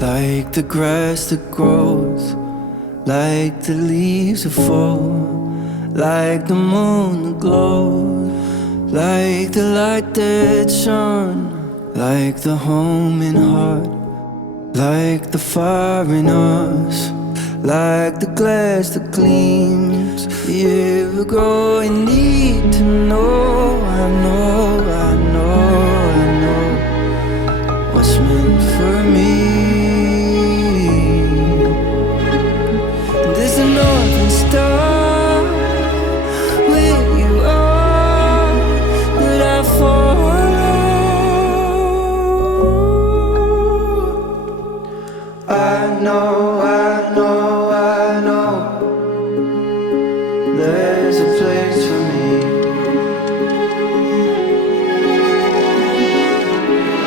like the grass that grows, like the leaves that fall, like the moon that glows, like the light that shone, like the home in heart, like the fire in us, like the glass that gleams. The ever-growing need to know, I know, I know, I know what's meant for me. There's a northern star where you are that I follow. I know, I know, I know there's a place for me.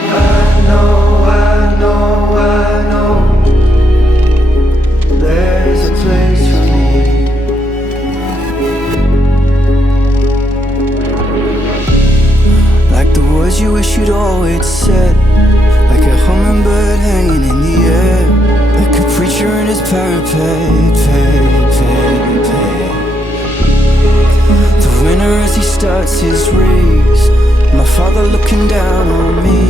I know, I know, I know there's a place for me. Like the words you wish you'd always said, like a hummingbird hanging in the air, like a preacher in his parapet, the winner as he starts his race, my father looking down on me.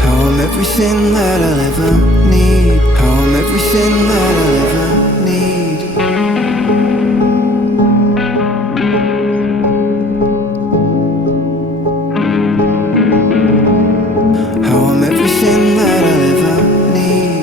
How I'm everything that I'll ever need, how I'm everything that I'll ever need. How I'm everything that I'll ever need.